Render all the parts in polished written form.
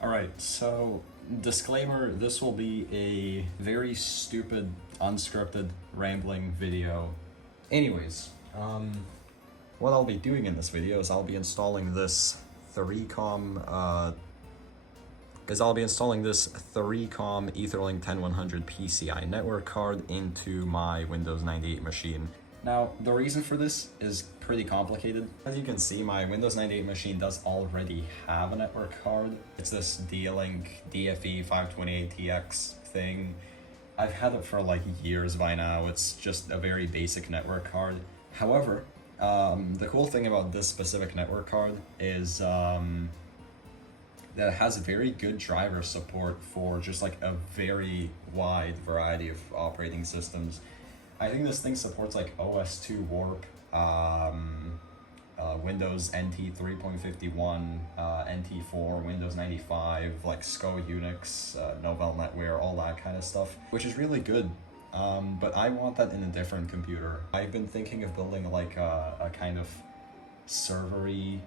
Alright, so disclaimer, this will be a very stupid, unscripted, rambling video. Anyways, what I'll be doing in this video is I'll be installing this 3Com Etherlink 10100 PCI network card into my Windows 98 machine. Now, the reason for this is pretty complicated. As you can see, my Windows 98 machine does already have a network card. It's this D-Link DFE 528TX thing. I've had it for like years by now. It's just a very basic network card. However, the cool thing about this specific network card is that it has very good driver support for just like a very wide variety of operating systems. I think this thing supports like OS2 Warp, Windows NT 3.51, NT4, Windows 95, like SCO Unix, Novell NetWare, all that kind of stuff, which is really good. But I want that in a different computer. I've been thinking of building like a kind of servery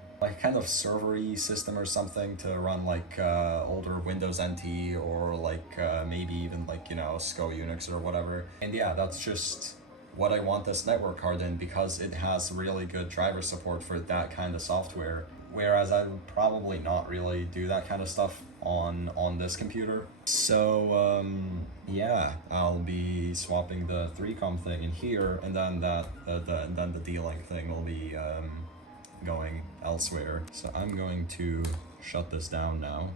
system or something to run like older Windows NT or like maybe even like, you know, SCO Unix or whatever. And yeah, that's just what I want this network card in, because it has really good driver support for that kind of software. Whereas I would probably not really do that kind of stuff on this computer. So yeah, I'll be swapping the 3Com thing in here, and then the D-Link thing will be going elsewhere. So I'm going to shut this down now.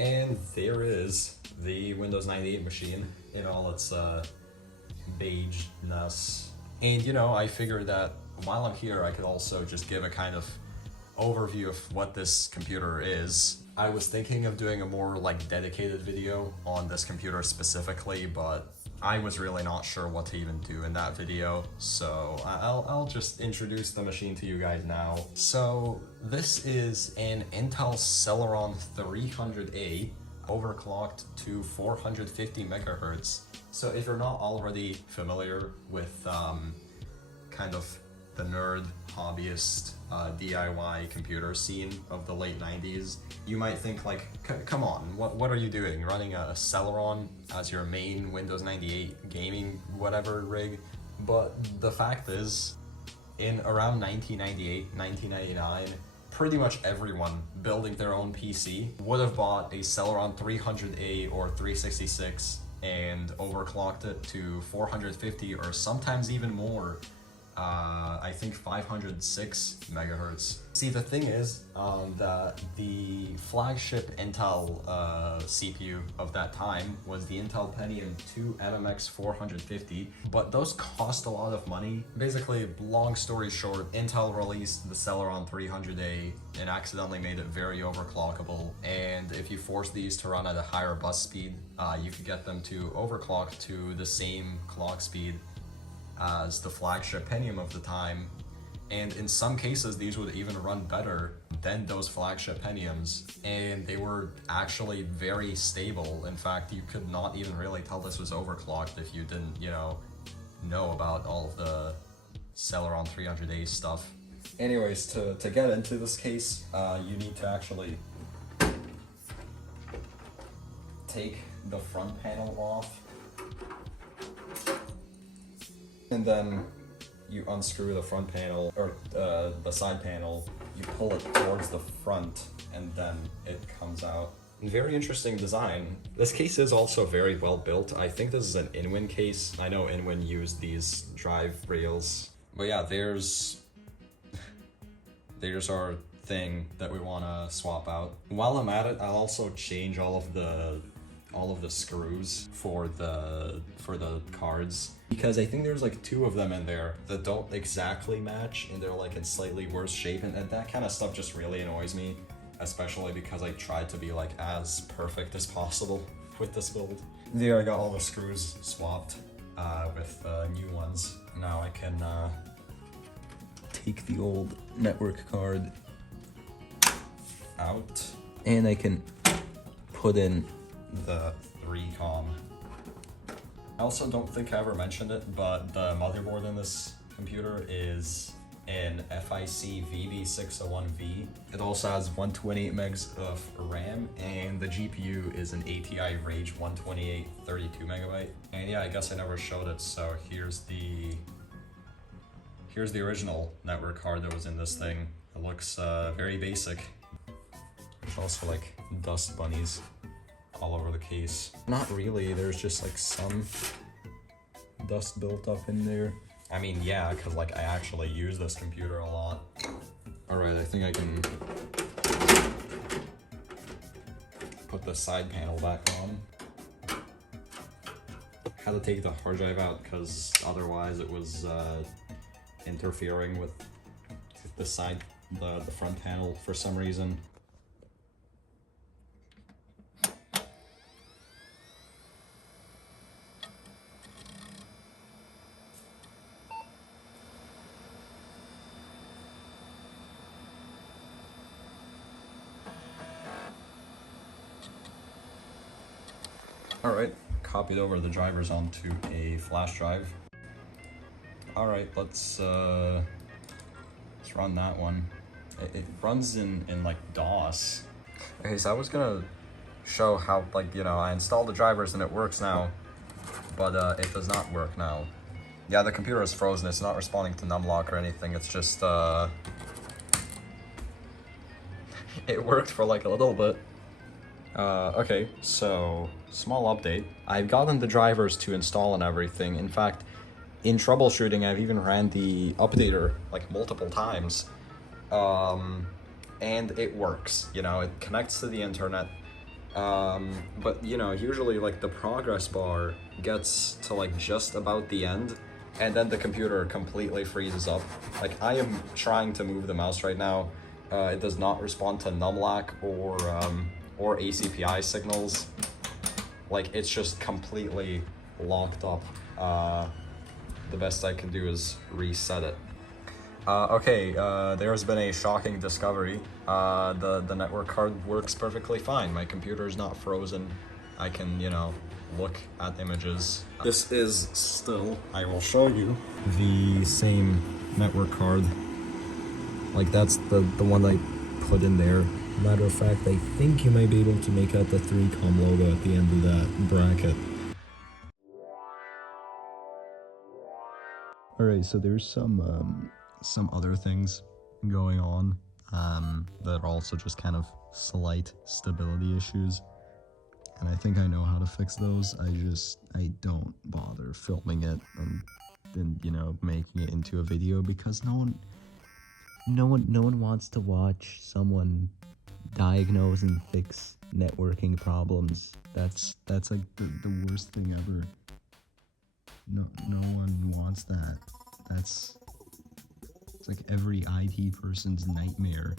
And there is the Windows 98 machine in all its beigeness. And you know, I figured that while I'm here, I could also just give a kind of overview of what this computer is. I was thinking of doing a more like dedicated video on this computer specifically, but I was really not sure what to even do in that video, so I'll just introduce the machine to you guys now. So this is an Intel Celeron 300A overclocked to 450 megahertz. So if you're not already familiar with kind of the nerd, hobbyist, DIY computer scene of the late 90s, you might think like, come on, what are you doing? Running a Celeron as your main Windows 98 gaming whatever rig? But the fact is, in around 1998, 1999, pretty much everyone building their own PC would have bought a Celeron 300A or 366 and overclocked it to 450 or sometimes even more. I think 506 megahertz. See, the thing is that the flagship Intel CPU of that time was the Intel Pentium 2 MMX 450, but those cost a lot of money. Basically, long story short, Intel released the Celeron 300A and accidentally made it very overclockable, and if you force these to run at a higher bus speed, you could get them to overclock to the same clock speed as the flagship Pentium of the time, and in some cases these would even run better than those flagship Pentiums, and they were actually very stable. In fact, you could not even really tell this was overclocked if you didn't, you know about all of the Celeron 300A stuff. Anyways, to get into this case, you need to actually take the front panel off, and then you unscrew the front panel, or the side panel, you pull it towards the front, and then it comes out. Very interesting design. This case is also very well built. I think this is an Inwin case. I know Inwin used these drive rails. But yeah, there's our thing that we want to swap out. While I'm at it, I'll also change all of the screws for the cards, because I think there's like 2 of them in there that don't exactly match, and they're like in slightly worse shape, and that kind of stuff just really annoys me, especially because I tried to be like as perfect as possible with this build. There, I got all the screws swapped with new ones. Now I can take the old network card out, and I can put in the 3Com I also don't think I ever mentioned it, but the motherboard in this computer is an FIC VB601V. It also has 128 megs of RAM, and the GPU is an ATI Rage 128 32 megabyte. And yeah, I guess I never showed it, so here's the original network card that was in this thing. It looks very basic. There's also like dust bunnies all over the case. Not really, there's just like some dust built up in there. I mean, yeah, because like I actually use this computer a lot. Alright, I think I can put the side panel back on. Had to take the hard drive out because otherwise it was interfering with the front panel for some reason. Alright, copied over the drivers onto a flash drive. Alright, let's run that one. It runs in like DOS. Okay, so I was gonna show how, like, you know, I installed the drivers and it works now, but it does not work now. Yeah, the computer is frozen, it's not responding to numlock or anything, it's just, it worked for like a little bit. Okay, so small update. I've gotten the drivers to install and everything. In fact, in troubleshooting, I've even ran the updater like multiple times. And it works, you know, it connects to the internet. But you know, usually like the progress bar gets to like just about the end, and then the computer completely freezes up. Like I am trying to move the mouse right now. It does not respond to numlock or ACPI signals. Like it's just completely locked up. The best I can do is reset it. Okay, there's been a shocking discovery. The network card works perfectly fine. My computer is not frozen. I can, you know, look at images. This is still, I will show you, the same network card. Like that's the one I put in there. Matter of fact, I think you might be able to make out the 3Com logo at the end of that bracket. Alright, so there's some other things going on that are also just kind of slight stability issues. And I think I know how to fix those. I don't bother filming it and you know, making it into a video because no one wants to watch someone diagnose and fix networking problems. That's like the worst thing ever. No one wants that. It's like every IT person's nightmare.